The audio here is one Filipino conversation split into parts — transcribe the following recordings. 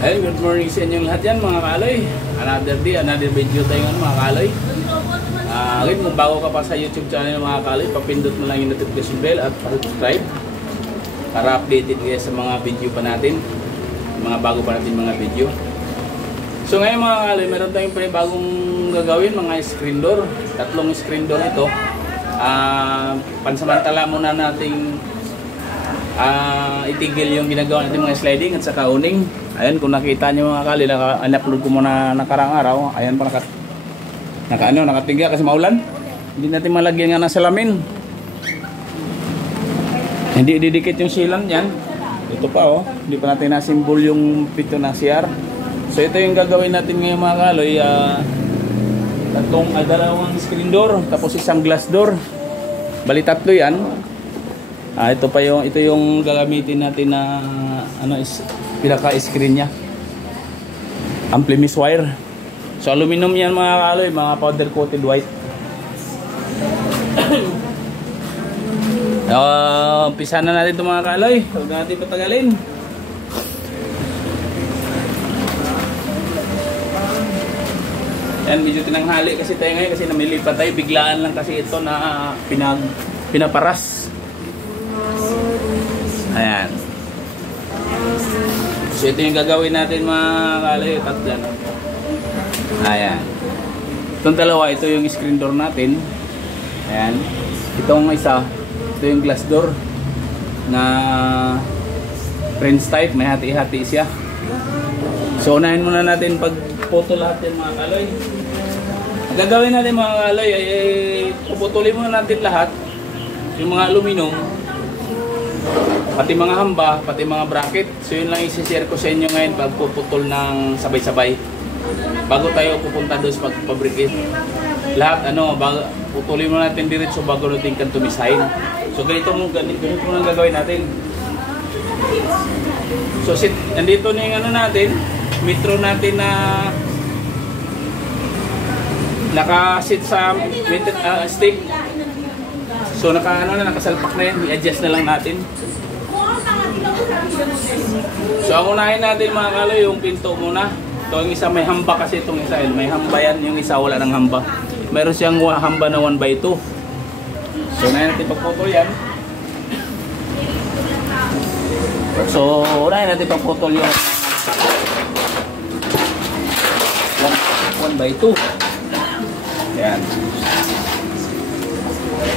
Ayun, good morning sa inyong lahat yan mga kaaloy. Another day, another video tayo nga mga kaaloy. Again, kung bago ka pa sa YouTube channel mga kaaloy, papindot mo lang yung notification bell at subscribe para updated kayo sa mga video pa natin, mga bago pa natin mga video. So ngayon mga kaaloy, meron tayong bagong gagawin, mga screen door. Tatlong screen door ito. Pansamantala muna nating itigil yung ginagawa natin mga sliding at saka uning. Ayan, kung nakita nyo mga kali, upload ko muna nakarang araw. Ayan pa nakatigil kasi maulan. Hindi natin malagyan nga ng salamin. Hindi didikit yung silan yan. Ito pa oh, hindi pa natin nasimbol yung pito na CR. So ito yung gagawin natin ngayon mga kaloy. Dalawang screen door, tapos isang glass door. Bali tatlo yan. Ito yung gagamitin natin na pinaka-screen niya. Ampli-miss wire. So aluminum yan mga kaloy, mga powder coated white. Umpisa na natin ito mga kaloy. Huwag natin patagalin. Yan, medyo tinanghali kasi tayo ngayon kasi namilipat tayo. Biglaan lang kasi ito na pinaparas. Ayan. So ito yung gagawin natin mga kaloy. Tatlo. Ayan. Itong dalawa, ito yung screen door natin. Ayan. Itong isa, ito yung glass door na French type. May hati-hati siya. So unahin muna natin pagputo lahat yung mga kaloy. Ang gagawin natin mga kaloy ay puputulin muna natin lahat. Yung mga aluminum, pati mga hamba, pati mga bracket. So yun lang isi-share ko sa inyo ngayon pagpuputol ng sabay-sabay. Bago tayo pupunta doon sa pagpabrikit. Lahat putulin mo natin diretso bago natin kantumisahin. So ganito muna ang gagawin natin. So nandito na yung natin, metro natin na nakasit sa stick. So nakasalpak na yan, i-adjust na lang natin. So ang unahin natin mga kaloy, yung pinto muna. Ito yung isa may hamba kasi itong isa yun. May hamba yan, yung isa wala ng hamba. Meron siyang hamba na 1x2. So unahin natin pagputol yan. So unahin natin pagputol yung 1x2. Yan.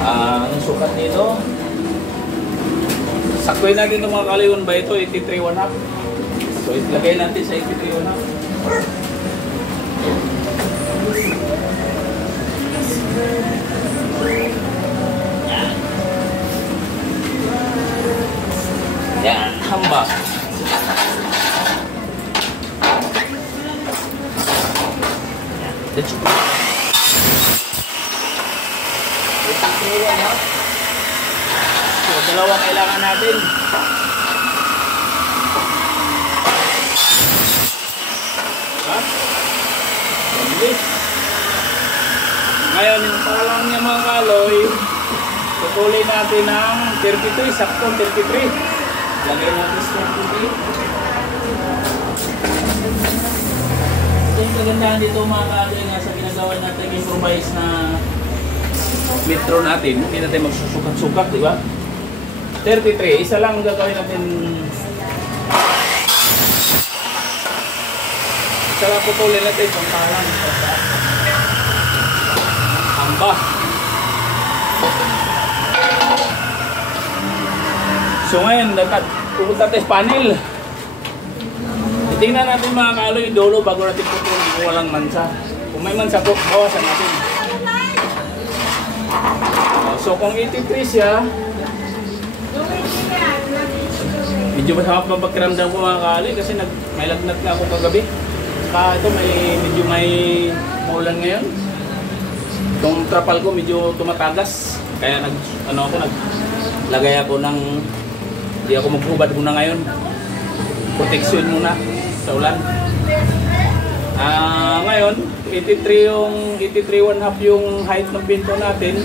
Ang sukat nito, saktuin natin itong mga kaloy 1x2, 83.5. So ilagay natin sa 83.5. Yan, hamba. Let's go. So, dalawa kailangan natin. Ngayon, yung palang niya mga kaloy, putulin natin ng 33, sakto 33. Lagay natin sa 33. Ito yung kagandahan dito mga kaloy nga sa ginagawa natin improvise na metro natin. Hindi natin magsusukat-sukat, di ba? 33, isa lang gagawin natin. Isa lang putulin natin kung palang hamba. So ngayon, pupunta tayo sa panel. Titingnan natin mga kaloy yung dulo bago natin putulin kung walang mansa. Kung may mansa po, bawasan natin. So kung 83 siya, medyo masama pa pagkiramdam ko mga kaloy kasi may lagnat na ako kagabi. Saka ito medyo may ulan ngayon. Itong trapal ko medyo tumatagas. Kaya naglagay ako ng, hindi ako maghubad muna ngayon. Protection muna sa ulan. Ngayon, 83 yung 83.5 yung height ng pinto natin.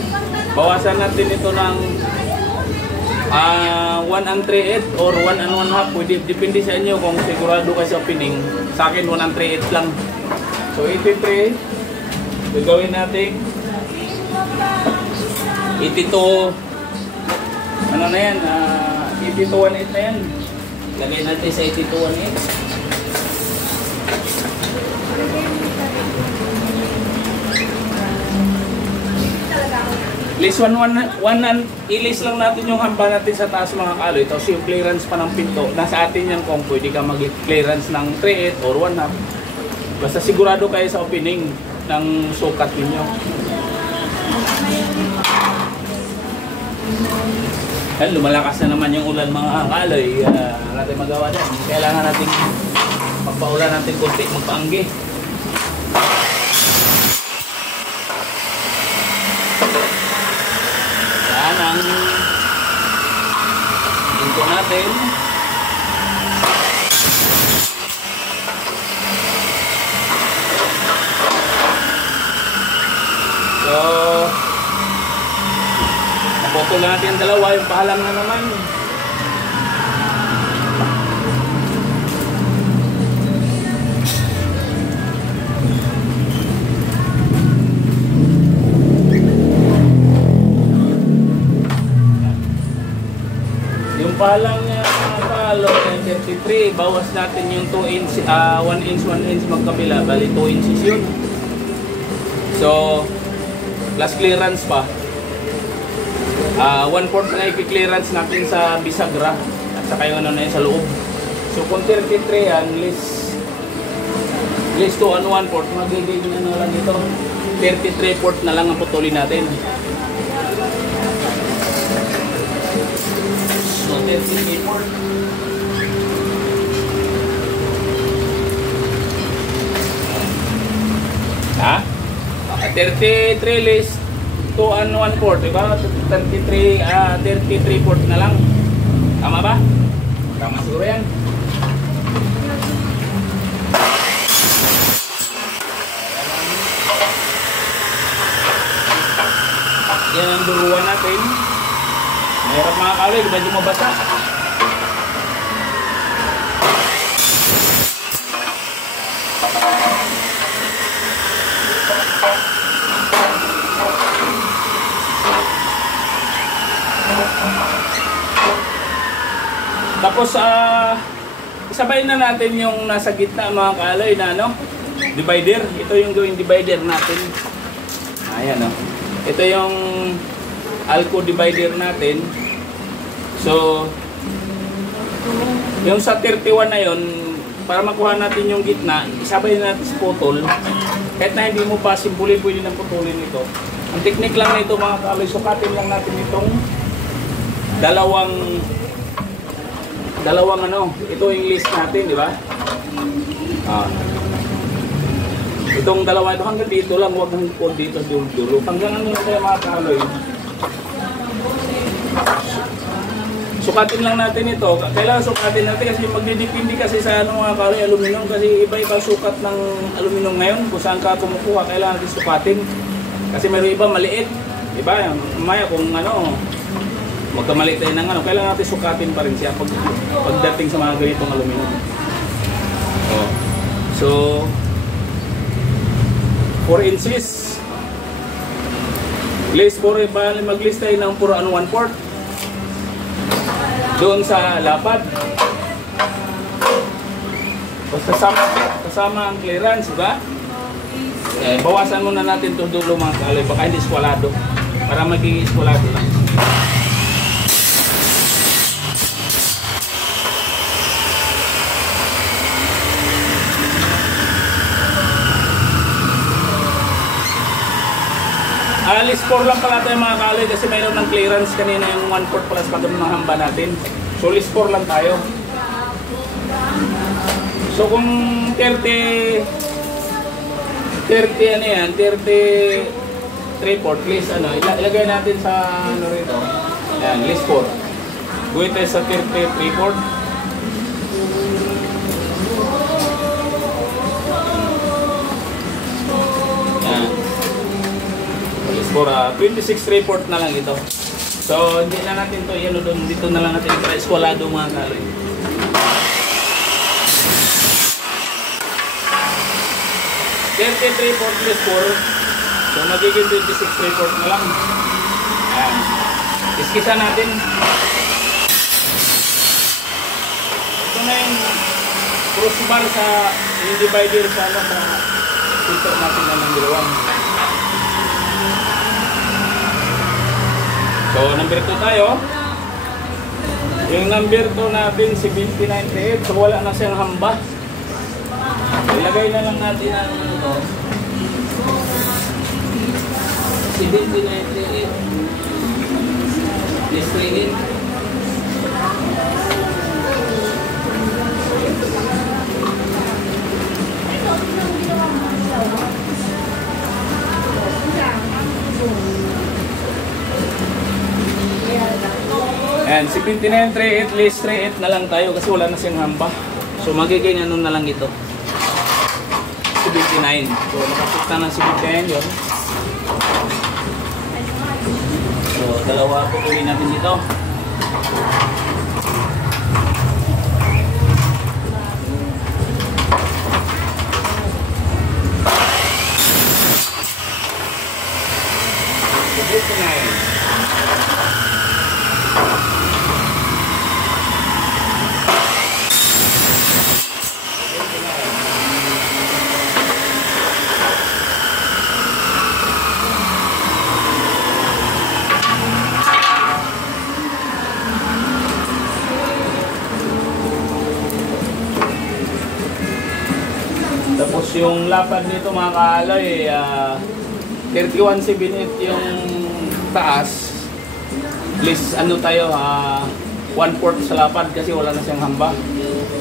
Bawasan natin ito ng 1 and 3/8 or 1 and 1/2, pwede, depende sa inyo kung sigurado kayo sa opening. Sa akin 1 and 3/8 lang. So 83, gagawin natin 82, ano na yan, 82-1/8 na yan. Lagay natin sa 82-1/8. List 1 and ilis lang natin yung hamba natin sa taas mga kaloy. Tapos yung clearance pa ng pinto, nasa atin yan kung pwede ka mag-clearance ng 3/8 or 1/2. Basta sigurado kayo sa opening ng sukat ninyo. Yan, lumalakas na naman yung ulan mga kaloy. Natin magawa din. Kailangan natin magpaulan natin konti, magpaanggi. Yan ang pinto natin. So, naputol natin ang dalawa, yung pahalang na naman. Yung pahalang niya, palo, 33, bawas natin yung 2 inch, 1 inch, 1 inch magkabila, bali 2 inches yun. So, plus clearance pa. 1/4 na i-clearance natin sa bisagra at saka yung ano na yun sa loob. So kung 33 yan, list 2 and 1/4, magiging ano lang ito, 33/4 na lang ang putulin natin. So 33/4. Ha? 33 list 2 and 1/4, diba? 33/4 na lang. Tama ba? Tama siguro yan. Yan ang duruan natin. Mahirap mga kaloy, medyo mabasa. Tapos isabay na natin yung nasa gitna mga kaloy na ano, divider. Ito yung gawing divider natin. Ayan o. Ito yung Alco divider natin. So yung sa 31 na yun, para makuha natin yung gitna, isabay natin sa putol. Kahit na hindi mo pa simbuli, pwede nang putulin ito. Ang technique lang nito mga kaloy, sukatin lang natin itong dalawang ano, ito yung list natin, di ba? Itong dalawa ito hanggang dito lang, huwag hanggang dito dulo. Hanggang ano lang tayo mga kaloy. Sukatin lang natin ito. Kailangan sukatin natin kasi magdidepende kasi sa ano mga kaloy, aluminum. Kasi iba-iba sukat ng aluminum ngayon. Kung saan ka kumukuha, kailangan natin sukatin. Kasi meron iba maliit. Diba? Maya kung ano, magkamali tayo ng ano, kailangan natin sukatin pa rin siya pagdating sa mga ganitong aluminum. So 4 inches. List 4, mag-list tayo ng 4 and 1/4 doon sa lapad. Basta kasama ang clearance, diba? Bawasan muna natin ito dulo mga kaloy, baka hindi eskwalado, para magiging eskwalado lang. List 4 lang pala tayo mga kaloy kasi mayroon ng clearance kanina yung 1/4 plus pag mga hamba natin. So list 4 lang tayo. So kung 30 ano yan, 33/4 list ano, ilagay natin sa ano rito. Ayan, list 4. Buhay tayo sa 33/4. For 26/3/4 na lang ito. So, hindi na natin to yelo doon. Dito na lang natin para eskwalado mga kaloy. .33 plus 4. So, magiging 26 report na lang. Ayan. Iskisa natin. Ito na yung crossbar sa yung divider sa filter natin na ng dalawang. So, number 2 tayo. Yung number 2 natin, 7098. So, wala na siyang hamba. Ilagay na lang natin ang ito. 7098. Let's try it. And 7938, less 38 na lang tayo kasi wala na siyang hamba. So magiging ano na lang ito. 79. So nakasita ng 79 yun. So dalawa po uwi natin dito. Tapos yung lapad nito mga kaaloy, 3178 yung taas. Please ano tayo, 1/4 sa lapad kasi wala na siyang hamba.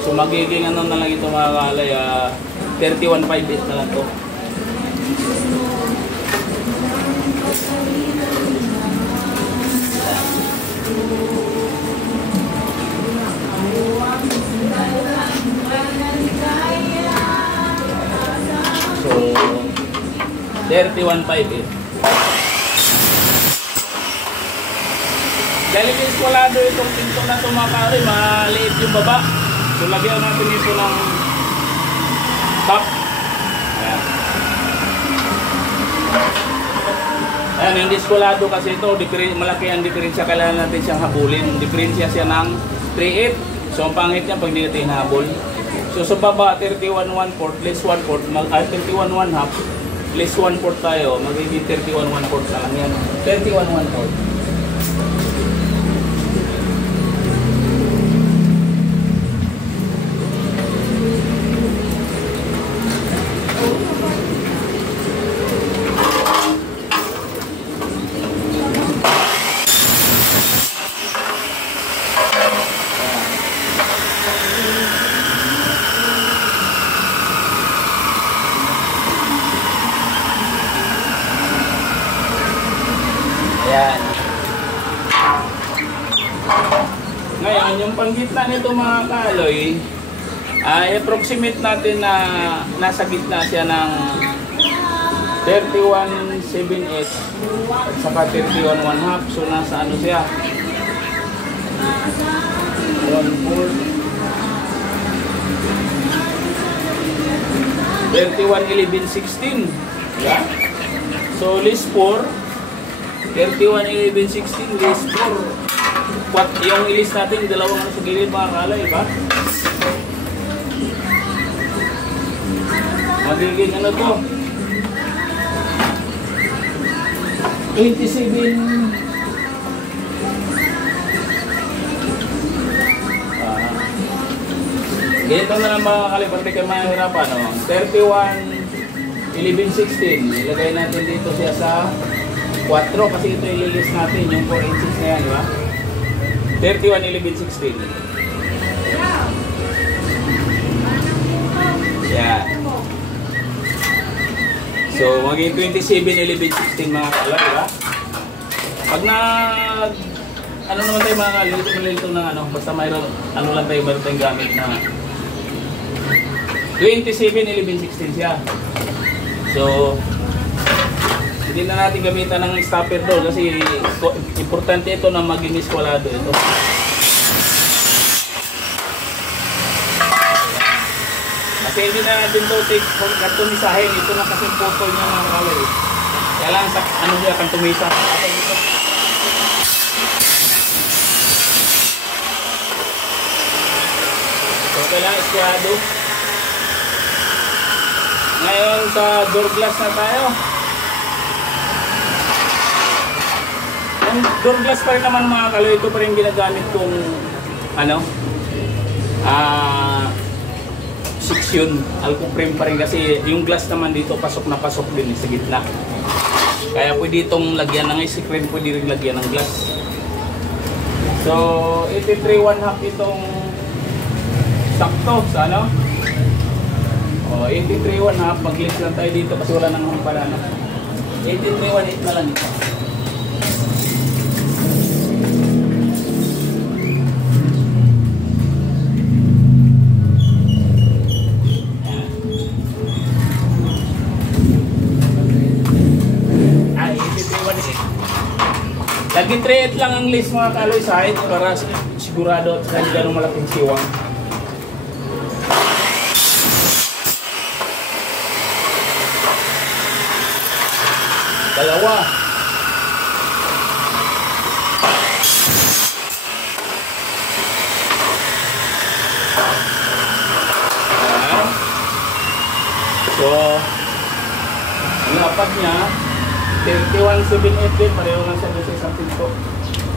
So magiging ano na lang ito mga kaaloy, 3158 na lang to. So 3158. Dahil iskwalado itong pinto na ito mga kaaloy, maliit yung baba. So lagyan natin ito ng top. Ayan. Ayan, yung diskwalado kasi ito, malaki ang diferensya. Kailangan natin siyang habulin. Diferensya siya ng 3/8. So ang pangit niya pag hindi natin habol. So sa baba, 31/1/4 less 1/4, 31/1/2 less 1/4 tayo, magiging 31/1/4 na lang yan. 31/1/4. Ayan. Ngayon, yung panggitna nito mga kaaloy, approximate natin na nasa gitna siya ng 3178 at saka 31/2. So nasa ano siya? 1/4 31/11/16. Yeah? So less 4 31/11/16 less 4. Yung ilis natin, dalawang sa gilid mga kalay, ba? Magiging ano to? 27. Ganito na lang mga kalay, pati kayo mahirapan. 31/11/16. Ilagay natin dito siya sa 4 kasi ito ililis natin yung 4 inches na yan, di ba? 31/11/16. Yan. So, maging 27/11/16 mga kalay, di ba? Pag na ano naman tayo mga kalay, ito ng ano, basta mayroon, ano lang tayo, mayroon tayong gamit na 27/11/16 siya. So, Hindi na natin gamitan ng stopper doon kasi importante ito na maging iskwalado ito. Kasi hindi na natin ito tumisahin. Ito na kasi putol niya mga kaloy. Kaya lang sa ano siya kang tumisa. So kailangan iskwalado. Ngayon sa door glass na tayo. Ang door glass pa rin naman mga kaloy, ito pa rin ginagamit kong ano, section, alcohol frame pa rin kasi yung glass naman dito pasok na pasok din sa gitna. Kaya pwede itong lagyan ng screen, pwede rin lagyan ng glass. So 83.5 itong sakto sa ano. O 83.5, mag-list lang tayo dito kasi wala nang humpala na. 83.18 na lang ito. Laging 3.8 lang ang list mga kaloy sa height para sigurado at hindi ganong malaking siwang. Dalawa. So, ang lapad niya 31.78 din, pareho lang sa isang pinto.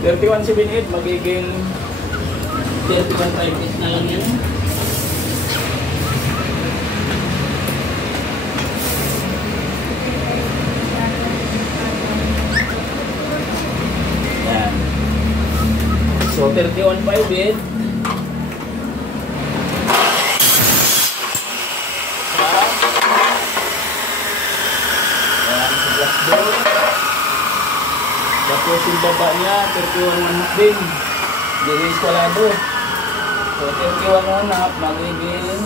31.78 magiging 31.5 na lang yan. Yan. So 31.5 tapos yung baba niya 31.5 din, hindi iskwalado. So 31.5 magiging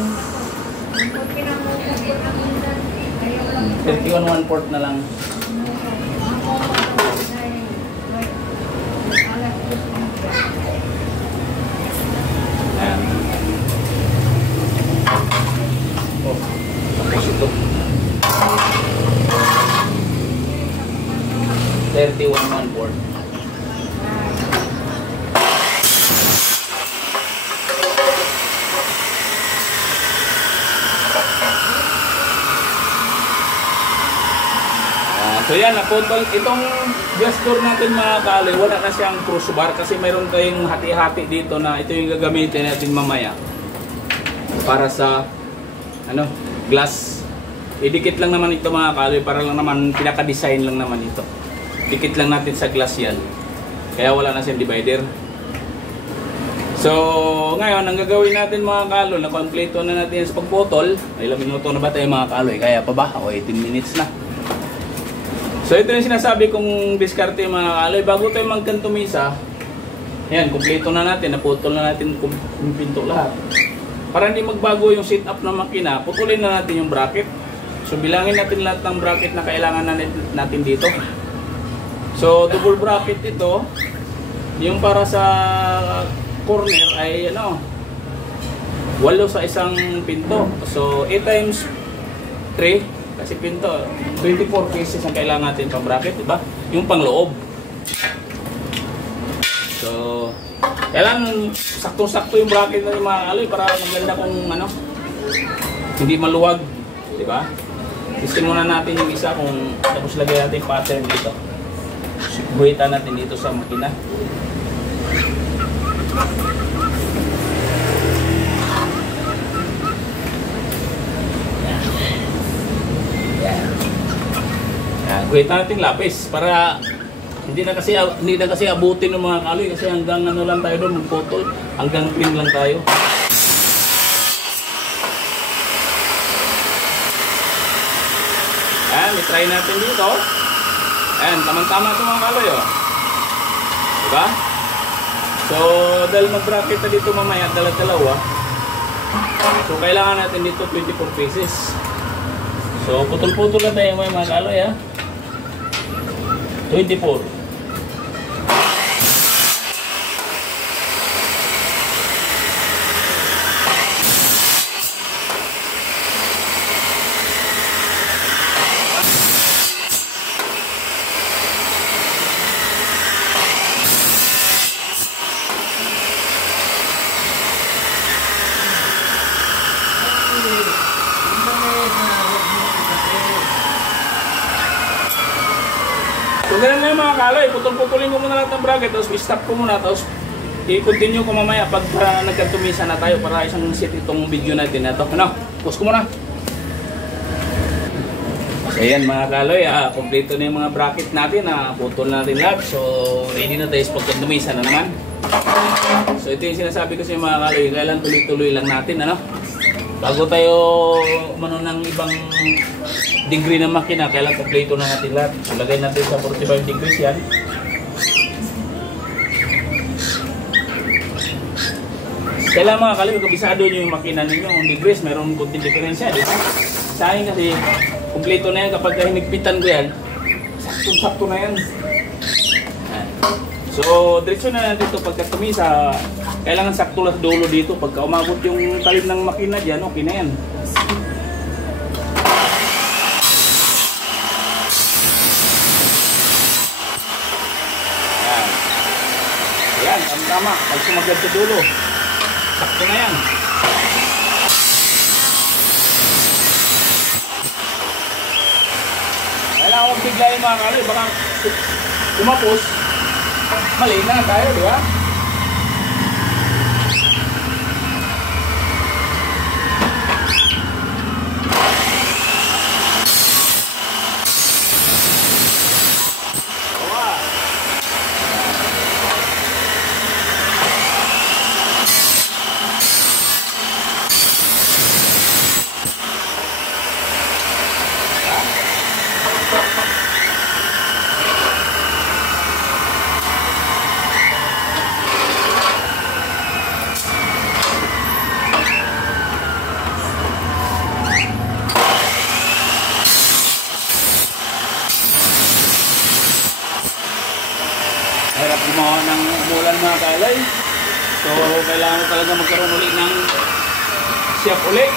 31.1/4 na lang. Ayan. Oh, tapos ito 31.1/4. So yan, naputol. Itong glass door natin mga kaloy, wala na siyang crossbar kasi mayroon tayong hati-hati dito na ito yung gagamitin natin mamaya para sa ano, glass. Idikit lang naman ito mga kaloy para lang naman, pinaka-design lang naman ito. Dikit lang natin sa glass yan. Kaya wala na siyang divider. So ngayon, ang gagawin natin mga kaloy, na kompleto na natin sa pagputol. Ilang minuto na ba tayo mga kaloy? Kaya pa ba? O 18 minutes na. So ito yung sinasabi kong diskarte mga kaloy. Bago tayo magkantumisa, yan, kumpleto na natin. Naputol na natin yung pinto lahat. Para hindi magbago yung setup ng makina, putulin na natin yung bracket. So bilangin natin lahat ng bracket na kailangan natin dito. So double bracket ito. Yung para sa corner ay ano, 8 sa isang pinto. So 8 times 3 kasi pinto, 24 pieces ang kailangan natin pang bracket, diba? Yung pangloob. So, kailangan saktong-sakto yung bracket na yung mga kaloy para maganda kung ano, hindi maluwag, diba? Testing muna natin yung isa kung tapos lagay natin pattern dito. Guhitan natin dito sa makina. Guhitan natin lapis para hindi na kasi abutin ng mga kaloy kasi hanggang ano lang tayo doon, magputol, hanggang pin lang tayo. Ayan, i-try natin dito. Ayan, tamang-tama ito mga kaloy, oh. Diba? So, dahil mag-bracket na dito mamaya, dala-dalawa. So, kailangan natin dito 24 pieces. So, putol-putol na tayo mga kaloy, ha. 24. So ganun na yung mga kaloy, putol-putulin ko muna lahat ng bracket, tapos i-stop ko muna, tapos i-continue ko mamaya pag nagkantumisa na tayo para isang set itong video natin na ito. Ano? Pause ko muna. So ayan mga kaloy, kompleto na yung mga bracket natin, putol natin lahat. So ready na tayo sa pagkantumisa na naman. So ito yung sinasabi ko sa mga kaloy, kailan tuloy-tuloy lang natin, ano? Bago tayo umano ng ibang degree ng makina, kailan kompleto na natin lahat. So lagay natin sa 45 degrees yan. Kailan mga kaloy, kabisado nyo yung makina ninyo, yung degrees, mayroon kunting diferensya, di ba? Sa akin kasi, kompleto na yan kapag hinigpitan ko yan, sakto-sakto na yan. So, diretso na natin ito pagkatumisa, kailangan sakto lang dulo dito. Pagka umabot yung talim ng makina dyan, okay na yan. Ayan, tama. Pag sumagad sa dulo, sakto na yan. Kailangan kong biglayin mga kaloy, baka umapos, mali na tayo, di ba? Hirap gumawa ng umulan mga kaloy. So kailangan mo talaga magkaroon ulit ng siyak ulit.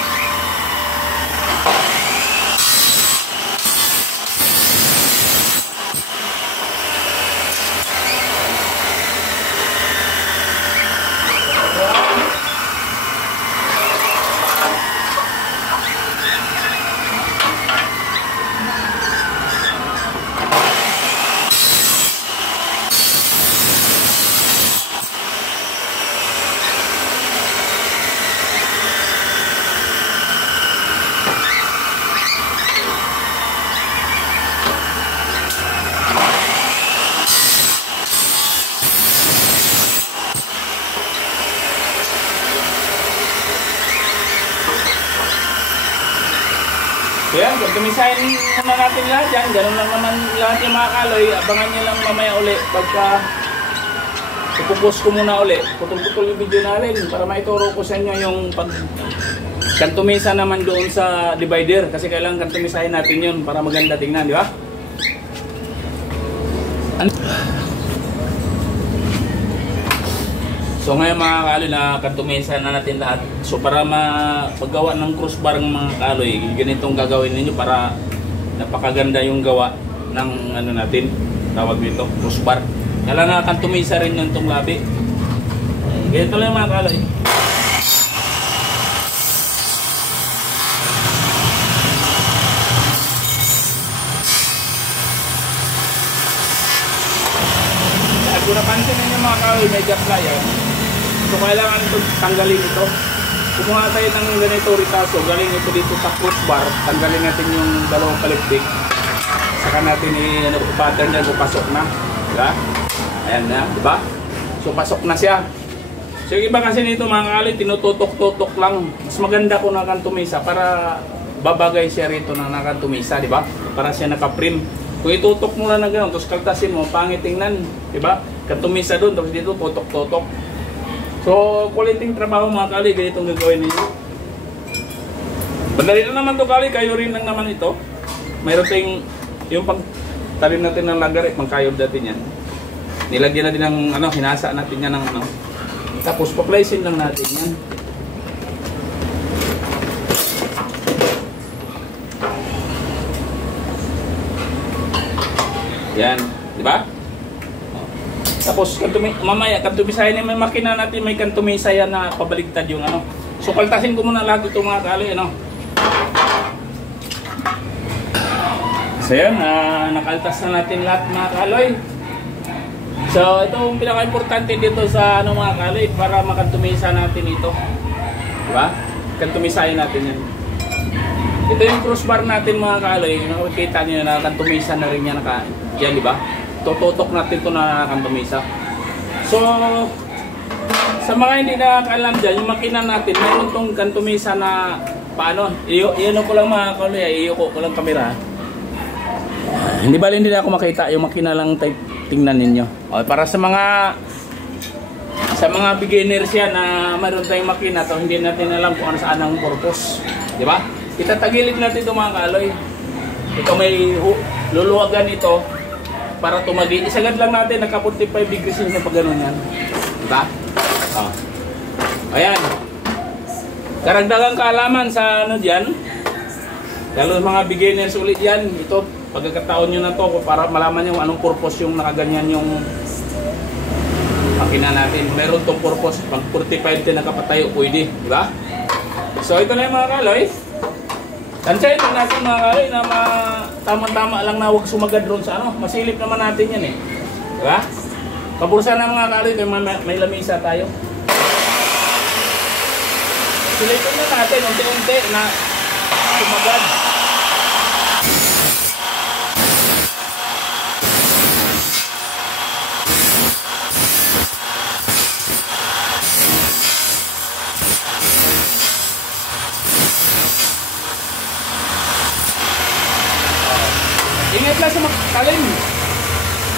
So yan, kung tumisahin naman natin lahat yan, ganun lang naman lahat yung mga kaloy. Abangan nyo lang mamaya uli pagka ipupost ko muna uli. Putol-putol yung video natin para maituro ko sa inyo yung pag kantumisa naman doon sa divider. Kasi kailangan kantumisahin natin yun para maganda tingnan, di ba? So ngayon mga kaloy, na kantumisa na natin lahat. So para mapagawa ng crossbar ng mga kaloy, ganitong gagawin ninyo para napakaganda yung gawa ng ano natin, tawag nito, crossbar. Kailangan kantumisa rin yung itong labi. Ganito lang mga kaloy. Kung napansin ninyo mga kaloy, may apply yan. So kailangan ito tanggalin ito. Kumuha tayo ng ganito ritaso, galing ito dito sa crossbar, tanggalin natin yung dalawang palikpik. Saka natin i-pattern dyan, pasok na. Diba? Ayan na, diba? So pasok na siya. So yung iba kasi nito mga kaloy, tinututok-tutok lang. Mas maganda kung nakantumisa para babagay siya rito na nakantumisa, diba? Para siya naka-prim. Kung itutok mo lang na gano'n, tapos kaltasin mo, pangit tingnan, diba? Kantumisa doon, tapos dito tutok-tutok. So, quality trabaho mga kaloy, ganitong gagawin ninyo. Madali na naman to kaloy, kayo rin lang naman ito. Mayroon tayong yung pag talim natin ng lagarit, magkayod natin yan. Nilagyan natin ng ano, hinasa natin yan ng ano. Tapos paklaisin lang natin yan. Yan, di ba? Tapos mamaya kantumisayan na may makina natin, may kantumisa yan na pabaligtad yung ano. So kaltasin ko muna lahat ito mga kaloy, ano. So yan, nakaltas na natin lahat mga kaloy. So ito ang pinaka-importante dito sa ano mga kaloy, para makantumisa natin ito. Di ba? Kantumisayan natin yan. Ito yung crossbar natin mga kaloy, nakikita nyo na kantumisa na rin yan, yan di ba? Tututok natin ito na kantumisa. So sa mga hindi nakakaalam dyan, yung makina natin, mayroon itong kantumisa na paano, iyon ko lang mga kaloy, iyo ko lang kamera. Hindi bali hindi na ako makita, yung makina lang tingnan ninyo. O, para sa mga beginners yan na mayroon tayong makina to, hindi natin alam kung ano saan ang purpose, di ba? Itatagilid natin ito mga kaloy. Ito may luluwagan ito para tumagi. Isagad lang natin, naka 45 degrees yung pag ganun yan. Diba? Oh. Ayan. Karagdagang kaalaman sa ano dyan. Lalo mga beginners ulit yan. Ito, pagkakataon nyo na to para malaman nyo anong purpose yung nakaganyan yung makina natin. Meron tong purpose. Pag 45 din nakapatayo, pwede. Diba? So ito na yung mga kaloy. Tansyahin lang natin mga kaloy na tama-tama lang na huwag sumagad ron sa ano. Masilip naman natin yan eh. Diba? Kabursa na mga kaloy, may lamisa tayo. Silipin na natin unti-unti na sumagad. Ingat lang sa makalim.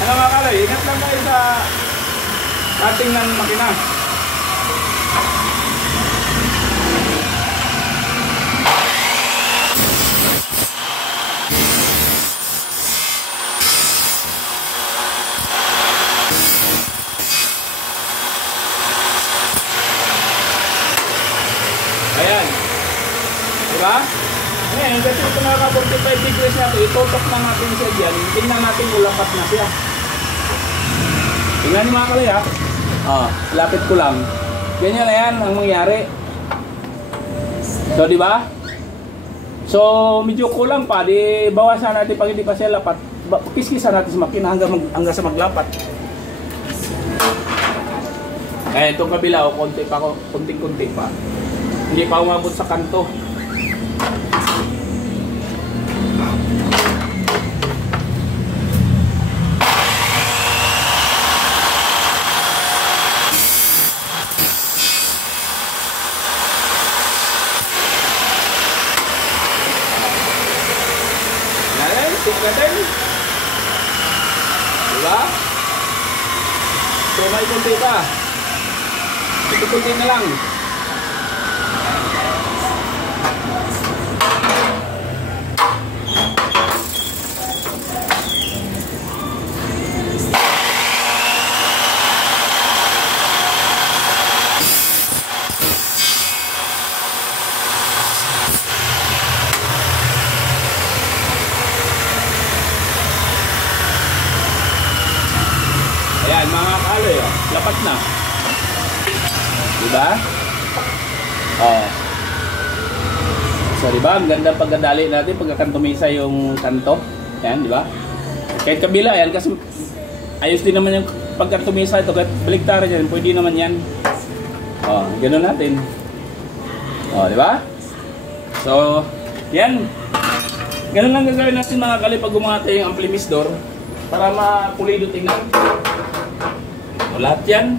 Ano mga kaloy? Ingat lang tayo sa ating ng makina. Ayan. Diba? Ngayon, kasi ito naka 45 degrees na ito, itutok na natin siya dyan. Tingnan natin ulapat na siya. Tingnan niyo mga kaloy ha. Lapit ko lang. Ganyan na yan ang mangyari. So, di ba? So, medyo kulang pa. Di bawasan natin pag hindi pa siya lapat. Kiskisan natin sa makina hanggang sa maglapat. Eh, itong kabila, konti pa ko, kunti-kunti pa. Hindi pa umabot sa kanto. Natin. Diba? So may kunti pa. Ito kunti na lang. Ayan mga kaloy, lapat na. Diba? So diba, ang ganda pagkadali natin pagkakantumisa yung kanto. Ayan, diba? Kahit kabila, yan kasi ayos din naman yung pagkakantumisa ito. Kahit baligtaran yan, pwede naman yan. Ganoon natin. Diba? So, yan. Ganun lang gagawin natin mga kaloy pag gumawa tayo yung amplimisdor para mapulido tingnan. Lahat yan,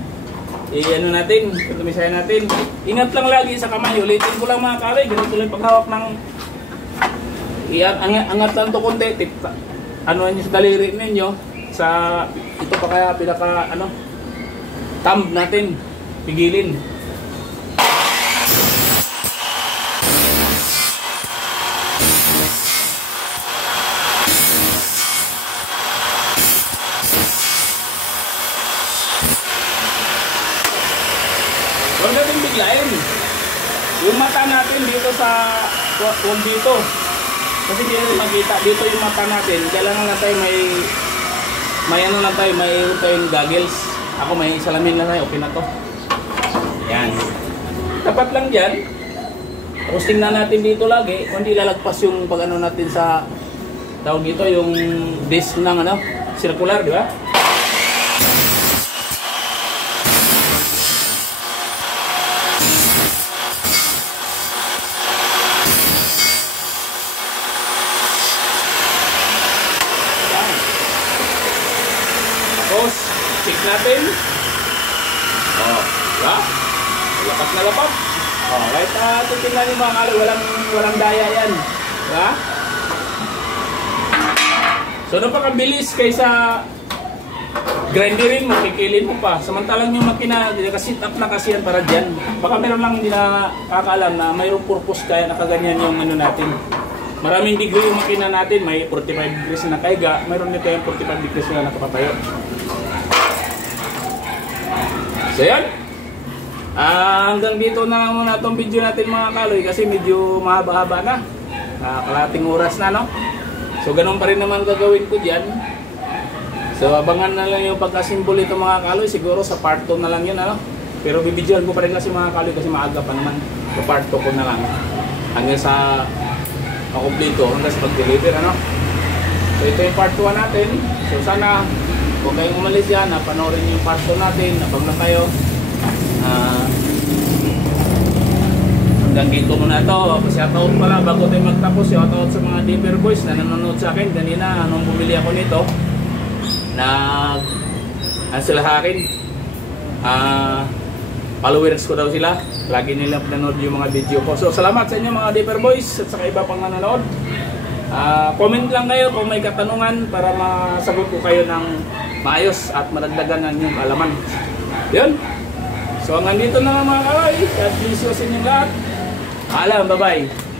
ano natin, kantumisayan natin. Ingat lang lagi sa kamay, ulitin ko lang mga kaloy, ganito lang paghawak ng angat lang ito konti, ano nyo sa daliri ninyo, sa ito pa kaya pinaka thumb natin, pigilin. natin dito sa huwag dito. Kasi hindi natin makita. Dito yung mata natin. Kailangan lang tayo may ano lang tayo, may tayong goggles. Ako may salamin lang tayo. Okay na to. Yan. Tapat lang dyan. Tapos tingnan natin dito lagi. Kung hindi lalagpas yung pag ano natin sa tawag dito, yung disc ng ano, circular, di ba? Tapos, check natin. Oh, diba? Lapat na lapat. Oh, right, tingnan niyo mga kaloy, walang daya yan. Diba? So, napakabilis kaysa grinderin mo, kikilin mo pa. Samantalang yung makina, naka-sit up na kasi yan para dyan. Baka meron lang hindi na kakaalam na mayroong purpose kaya nakaganyan yung ano natin. Maraming degree yung makina natin, may 45 degrees na nakaiga, mayroon nito yung 45 degrees na nakapatayo. So yan, hanggang dito na lang muna itong video natin mga kaloy kasi medyo mahaba-haba na. Kalating oras na, no? So ganun pa rin naman gagawin ko dyan. So abangan na lang yung pagkasimbol ito mga kaloy, siguro sa part 2 na lang yun, ano? Pero bibidyoan ko pa rin kasi mga kaloy kasi maaga pa naman. So part 2 ko na lang hanggang sa makumpleto, hanggang sa pag-deliver, ano? So ito yung part 2 natin. So sana huwag kayong umalis yan, panoorin yung part 2 natin, abang na kayo. Hanggang dito muna ito. Shoutout pala bago tayo magtapos. Shoutout sa mga Dipper Boys na nanonood sa akin. Kanina, anong bumili ako nito, sila sa akin. Followers ko daw sila. Lagi nila pinanood yung mga video ko. So salamat sa inyo mga Dipper Boys at saka iba pang nanonood. Comment lang kayo kung may katanungan para masagot ko kayo ng maayos at madagdagan ang inyong kaalaman. Yun. So hanggang dito na mga kaloy. God bless you sa inyong lahat. Alam, bye-bye.